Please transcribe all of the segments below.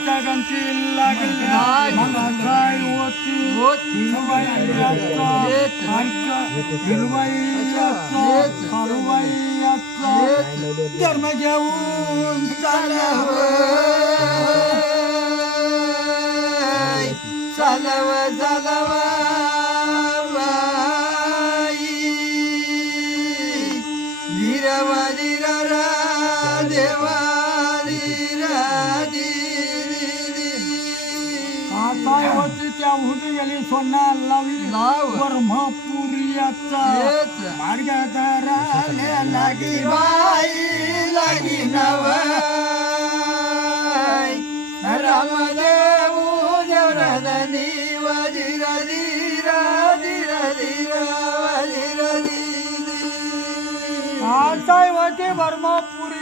दिवसाच्या गमती लागली होती हिरवाई धर्म घेऊन चालव चालव चालव. लाव. ब्रह्मपुरीयाचा मार्गदाराला लागी बाई लागी नव रामदेव देवरदनी वजीर धीर धीर धीर वजीर काय होते ब्रह्मपुरी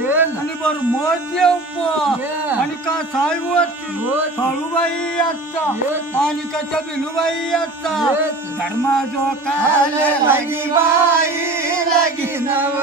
ये ना. आणि ब्रह्मदेव पण. ये. आणि का साई होती होती. साळूबाई आता येत. आणि कशा बिलूबाई आता येत. धर्मा जो आले काले लागी बाई लागी नव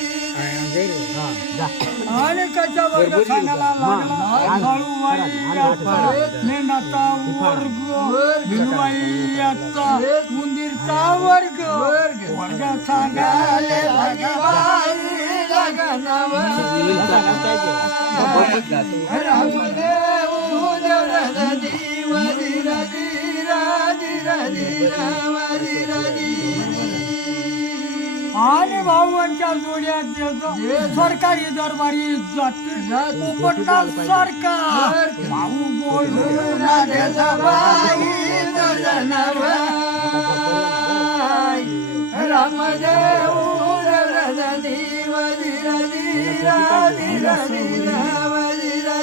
आणि कशा वर्ग सांगायला लागला वर्ग भिलूबाई आता उंदीरचा वर्ग वर्ग सांगायला लागला आणि भाऊंच्या जोड्यात देतो. सरकारी दरबारी जाते सरकार. भाऊ बोलून रामदेव रजनी वजीर धीरा धीरा धीरा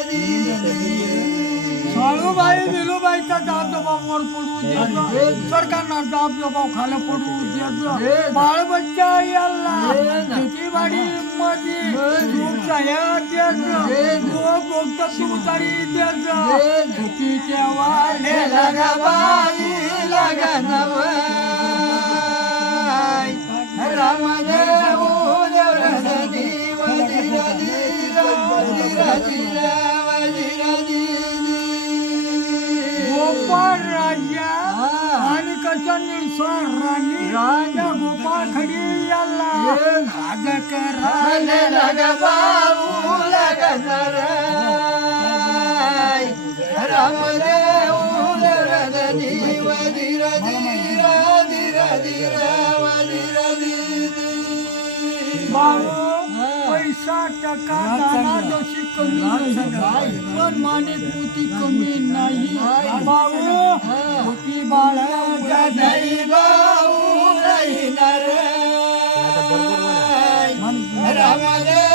वजीर साळूबाई विलूबाईचा जबाब वर पडू सरकारना जबाब खाली पडू द्यायचं बाळ बच्चा याला शेतीवाडी मध्ये लगा बाई लगा नवाई रामदेव आणि कशा निळसर राणी राजा गोपाळ खडी याला राज आले लगा बाबू लगा नराई रामदेव देवरदनी वजीर धीरा धीरा धीरा वजीर धीरा बाबू पैसा टका दाना जशी कमी नाही. पण माने पोती कमी नाही पोती बाळ राहिणार. रामदेव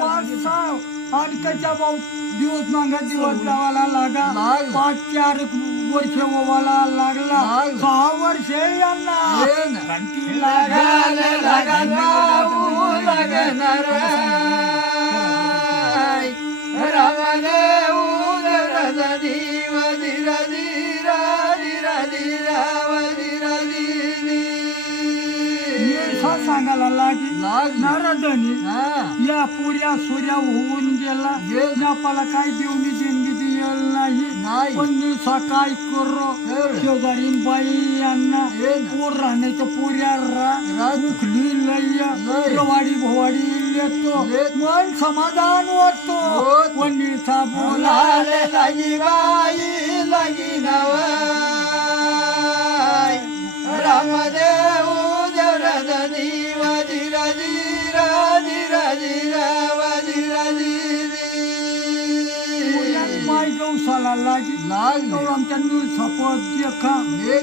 पाच सहा आणि त्याच्या भाऊ दिवस मागा दिवस जावाला लागा. लागला. पाच चार वर्ष ओवाला लागला. लागला. सहा वर्षे यांना. बाऊ लगणार रामदेव येसा सांगायला लागी हा या पुऱ्या सूर्या होऊन गेला. जपाला काय देऊनी ती केलं नाही. पण काय करो खरं. शेजारीन बाई यांना. पोर राहण्याच्या पोऱ्या राहत. उखली लय लय. रवाडी भोवाडी लेत. मन समाधान होतो होत. पण निसा बोलाले लागी बाई लागी नवाय रामदेव माय गौशाला लागी लागली. गौ आमच्या नील सपत देखा.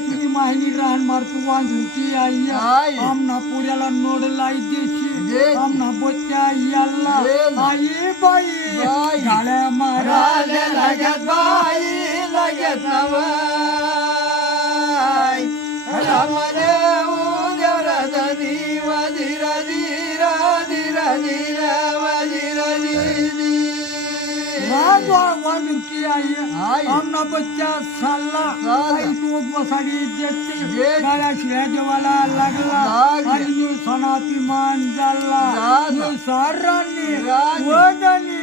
तुम्ही माहिनी राहण मारतो वांधुकी आई आई. आमना पुऱ्याला नोड लाई देशी. आमना बोच्या याला. आई बाई बाई. गाड्या मारा राले लगत बाई लगत नवाय रामदेव राज वांधुकी आई आई. आमना बच्चा साला साला. आई तू बसाडी देते देते. गाड्या शिळ्या देवाला लागला लागला. आणि नील सणाभिमान झाला झाला. नील सारांनी राणी. वदनी वदनी.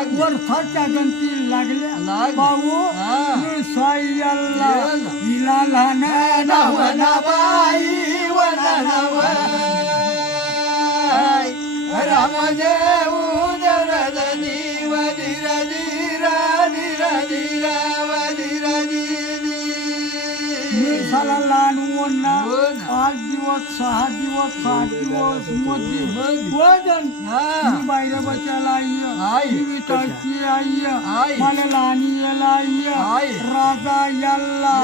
लागल्या. वर्षाच्या गंती लागल्या लागल्या. भाऊ हा. सायल्ला याला. हिला लहान नव नवाई वन नवाय रामदेव देवरदनी वजिरा जिरा जिरा जिरा वजिरा जिरी दिवसाला लहान ओढणा हो पाच दिवस सहा दिवस सात दिवस मोठी. वजन हा. बाहेर बचायला आई. आई विटाची आई आई. मला लहान याला आई. आई राजा याला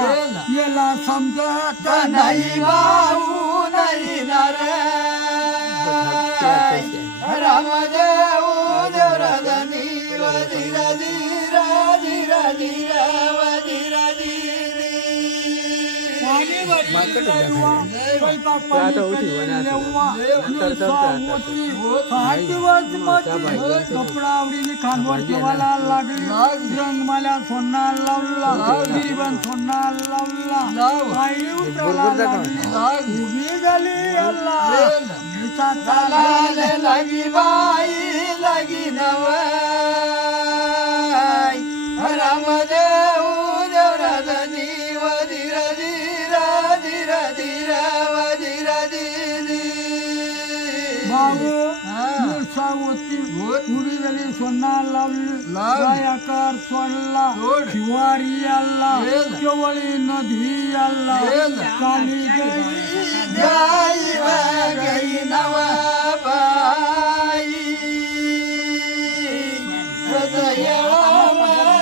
याला. समजत नाही भाऊ नाही नाराय सहा दिवसमध्ये कपडा आवडीने खांदवर ठेवायला लागली. रंग मला सोना लावला. रिबन सोना लावला. लाव. आई उतरायला लागली. उभी झाली याला मीचा चाला लाले लगी बाई लगी नवाय गायाकार सोडला सोड. शिवारी आला गेला. केवळी नदी आला गेला. काली गाई गई नवा बाई हृदया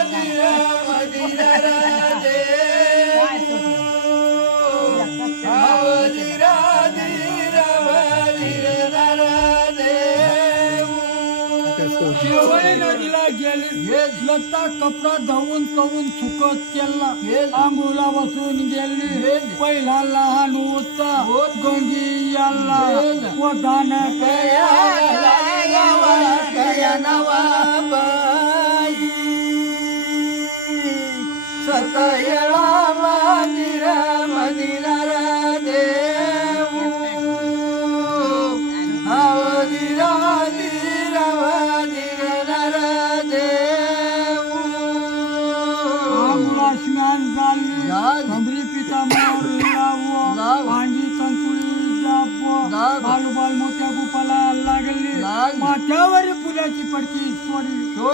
शेवळे नदीला गेली लता कपडा धवून चवून सुकत केला. आंघोळा बसून गेली. पहिला लहान होता. गंगी याला गेला. व दान कया नवा सतयळा झाली झाली. कमरी पिता मोर लावो कंचुळी जापो. बालू बाल मोठ्या गुपाला लागली. माथ्यावर फुलाची पडकी.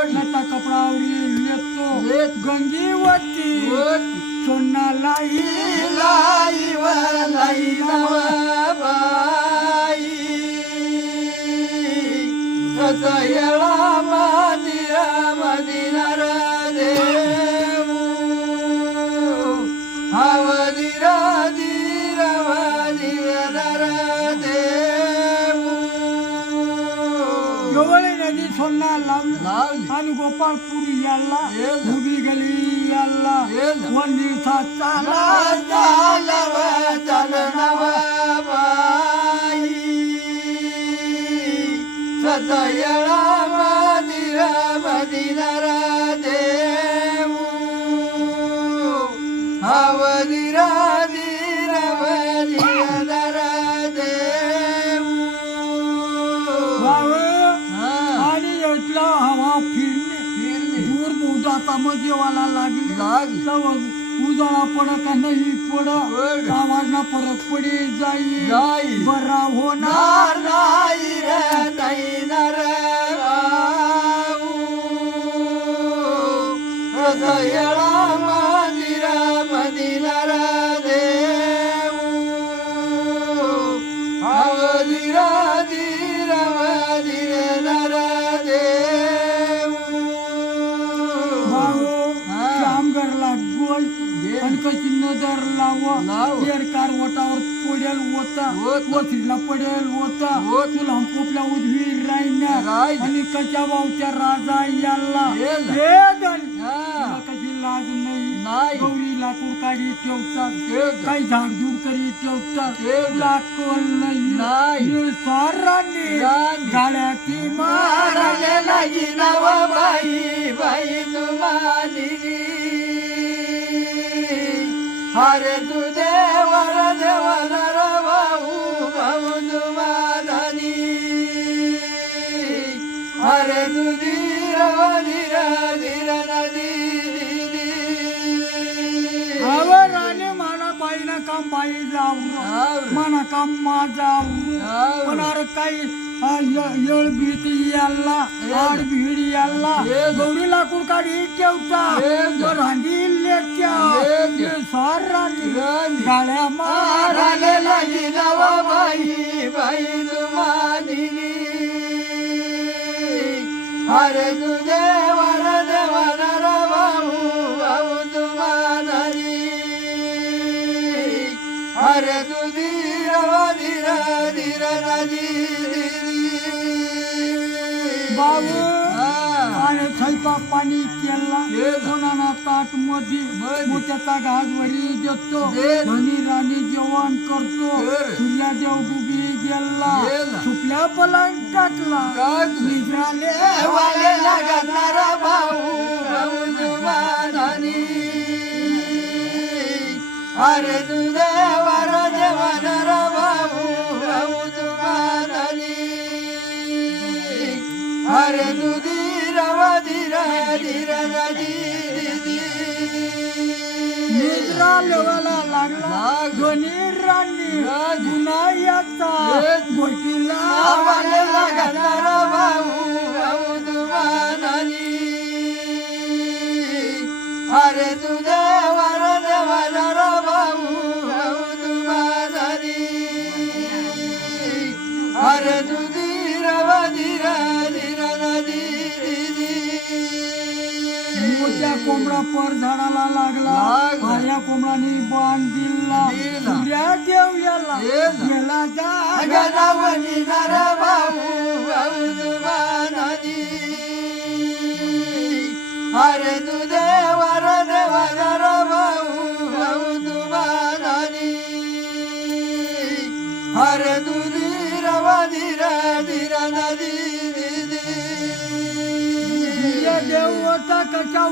लता कपडावरी लेत. गंगीवती सोनालाई लाई लाई नवा बाई सतयळा मंदिरा लावली आणि गोपाळपूर याला गेला. गली याला गेला. वंडीचा चाला उजाळा पड का नाही पड. आवाजना फरक पडी जाई जाई. बरा होणार नाही रे नाही लाव लाव. कार वटावर पडेल होता होत. पडेल होता होत. तुला पोपल्या उजवी राहिना. आणि कशा भाऊच्या राजा याला याला. हे धन. हा. तुला कशी लाज नाही नाही. गौरी लाकूड काढी ठेवतात ठेवतात. काही झाडझूड करी ठेवतात ठेवतात. लाकल नाही राणी. गाड्याची मारले मारले लागी नव बाई बाई तुमानी हरे तू देवर देवर भाऊ भाऊ तुमानी हरे तू धीर धीर धीर नदी बाईना काम बाई जाऊ आवर. मना काम माझा आवर. होणार काही येळ भीत याला आड भीड याला. गौरी लाकूड काढी ठेवता. रांगी गाड्या मारले लागी नव बाई बाई. तुमानी हरे तू स्वयंपाक पाणी केला. कोणाना ताटमध्ये. मोत्याचा घास वरी देतो. धनी राणी जेवण करतो कर. सूर्यादेव डुबी गेला. सुपल्या पलंग टाकला. निद्राले वाले लागणार भाऊ अरे तू देवर देवनर भाऊ भाऊ तुमानी अरे तू धीर धीर धीर नदी निद्रा लेवाला लागला. दोन्ही राणी. गुन्हा याचा आवाले लागणार भाऊ पर झाडाला लागला. लागला. माझ्या कोंबडाने बाण दिला. दिला. सूर्या देव याला. गेला. गेला गणावणी नर भाऊ भाऊ तुमानी अरे तू देवर देवनर भाऊ भाऊ तुमानी अरे तू धीर धीर. नदी सूर्या देव होता कशा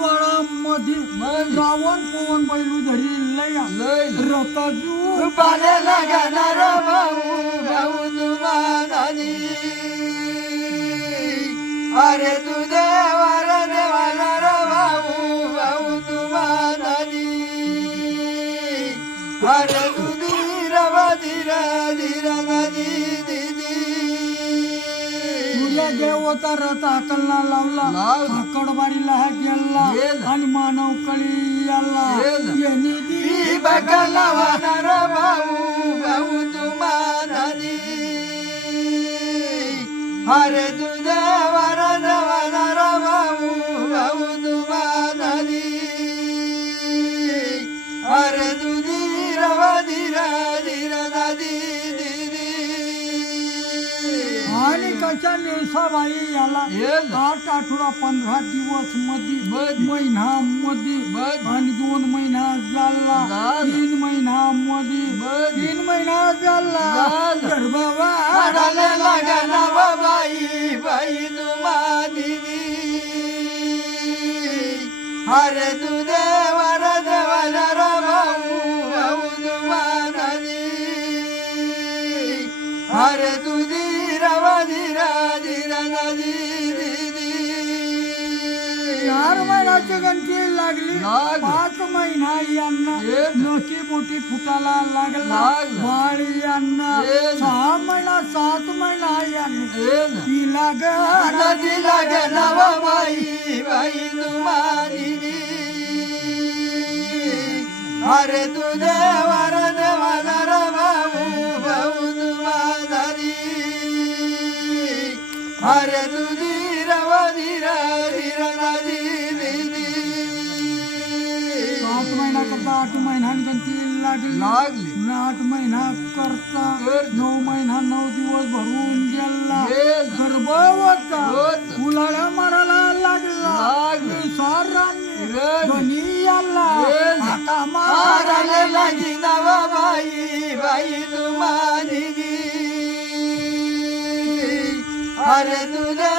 मध्ये. गावन पवन बैलू धरी लया लय. रताजू पाले लागणार भाऊ भाऊ तुमानी अरे तू देवर देवानार भाऊ भाऊ तुमानी अरे तू धीर धीर धीर दिदी सूर्या देव होता रथ हाकलना लावला लावला. आकडबारीला हा गेला गेला. आणि मानव कळी निळसाबाई याला याला. आठ आठवडा पंधरा दिवसमध्ये मध्ये. महिना मध्ये मध्ये. आणि दोन महिना झाला झाला. तीन महिना मध्ये मध्ये. तीन महिना झाला झाला. गणती लागली लागली. पाच महिना यांना ना. नोकी बोटी फुटाला लागला लागला. बाळ यांना. सहा महिना सात महिना यांनी ये ना. तिला ग नदीला गेला बाई बाई तुम्हारी अरे तुझे वर देवादार भाऊ भाऊ तुम्हारी अरे तुझी लागली. आठ महिना करता. नऊ महिना नऊ दिवस भरून गेला. गेला. गर्भ होता. होता. उलाड्या मारायला लागला. सारांनी आला. माराले मारायला लागी नवा बाई बाई तुम्हारी अरे तुझे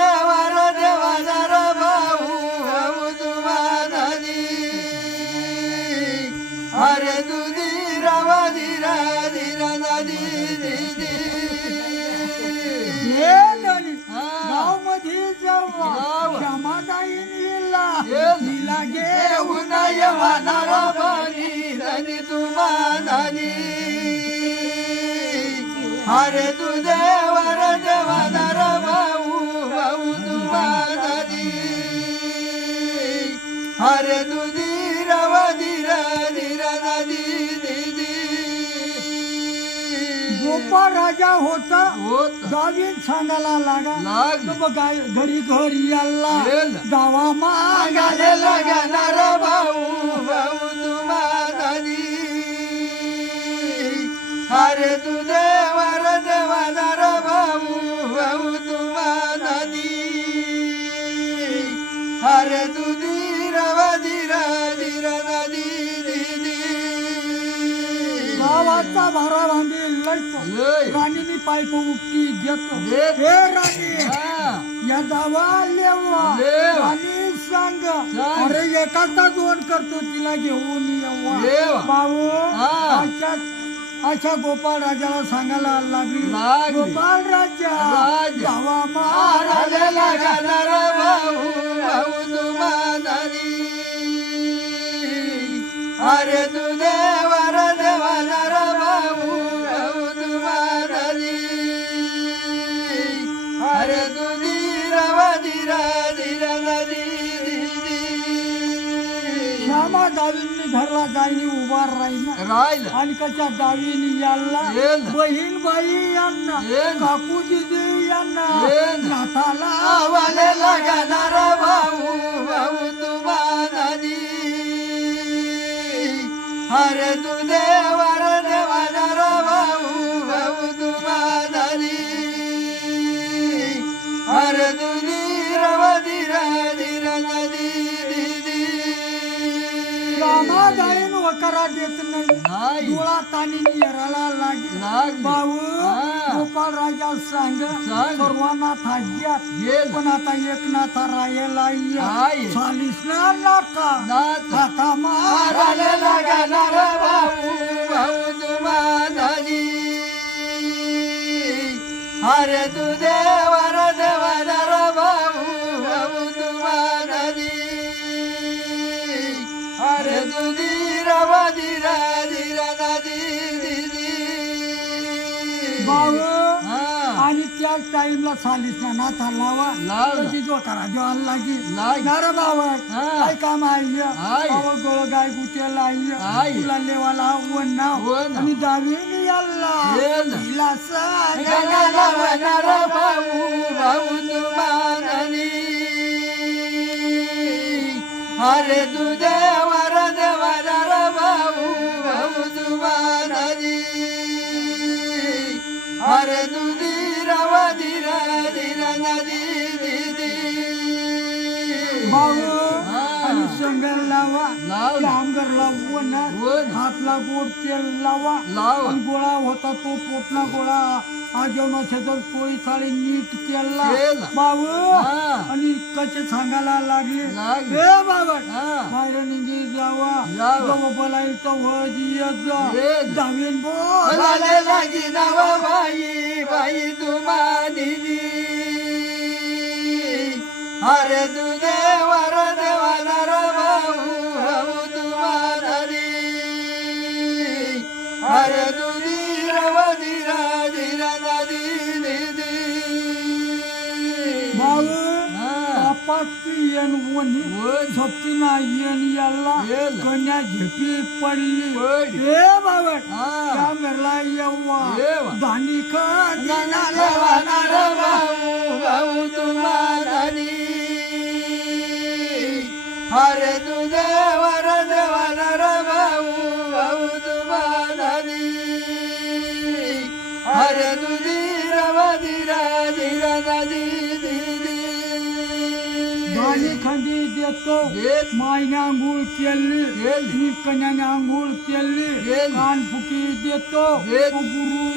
धनी तुम्हारी अरे तुझे वर देवादार भाऊ भाऊ तुम्हारी अरे तुझी रवा धीरा धीरा नदी दिदी गोपाळ राजा होता होत. दावीन सांगायला लागा. बघ गाय- घरी घरी गेला. दावा मागाले गाले लागणार. राणीनी पायप उपटी. हे राणी हा. या दावा लेवा. राणी सांग. अरे एकाचा दोन करतो तिला घेऊन येवा येवा. भाऊ. अशा अशा गोपाळ राजाला सांगायला लागली. गोपाळ राजा. दावा भाऊ भाऊ तुम्हारी अरे तुझे घरला जाईनी उभा राहिला राहिला आणि येला. बहीण बाई यांना येला. काकू दिदी यांना. नाथाला आवाले लागणार भाऊ भाऊ तुम्हारी अरे तू देवर वकारा देत नाही. डोळा ताणी येराला लागेल. भाऊ. गोपाळ राजा सांग. सर्वांना थाज्यात गेला. पण आता एक नाथा राहायला आहे. चालीस ना नाथा नाथ. माराले लागणार भाऊ भाऊ अरे तू हा आणि त्याच टाइमला चालीस ना नाथा लावा. त्याची जो करा लागी. ना बाबा हा. काय काम आहे आहे. बाबा गोळ गाय गुतेला आहे. आहे तुला नाव वन नाव. आणि वनार भाऊ तू लावा. आमगरला वन वन. हातला गोड तेल लावा लावा. गोळा होता तो पोटना गोळा आजोना शेतात पोळी थाळी नीट केला केला. हा. आणि कसे सांगायला लागले लागले. ए बाबा हा. बाहेर निघी जावा जावा. येत जा बोल लागी नव बाई बाई तुम्हारी अरे तुझे वर देवा अरे तुझी रवधीरा धीरा नदी निधी भाऊ हा. पापातियन वनी सत्यनारायण याला येल. कन्या झेपी पडली पडली. हे बाबा हा. त्या मेरला येवा येवा. दानी का नाना देवा दानी खंडी देतो. मायने आंघोळ केली कन्याने आंघोळ केली केली. कान फुकी देतो गुरु.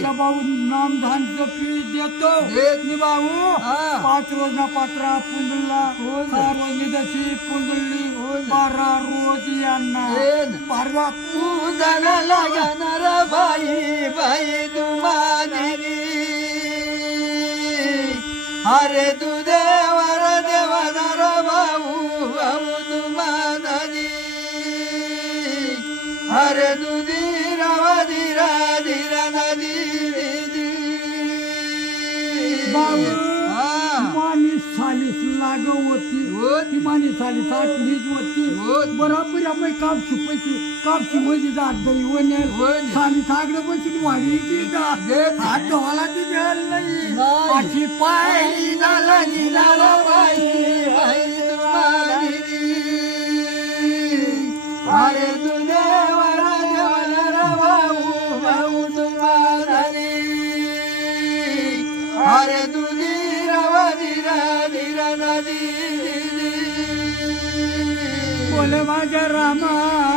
त्या भाऊ नामधान जपी देतो देत. मी भाऊ हा. पाच रोजना पात्रा पुंडला पुंडला. सहा रोज निदची पुंडली बारा रोज यांना. परवा तू जगाला जाणार बाई बाई तुम्हारी अरे तू देवर देवानार भाऊ भाऊ तुम्हारी अरे तू धीरावा धीरा धीरा नदी भाऊ हा. मानी सालीस लागव होती होत. ती मानी सालीस आपण कापशी पैसे कापशी मध्ये जात गई वनेल वनेल. साली सागड पैसे वाढी ती का देत. हात धुवायला ती द्यायला नाही नाही. अशी पाय नाला बाई बोले माझ्या रामा गुरु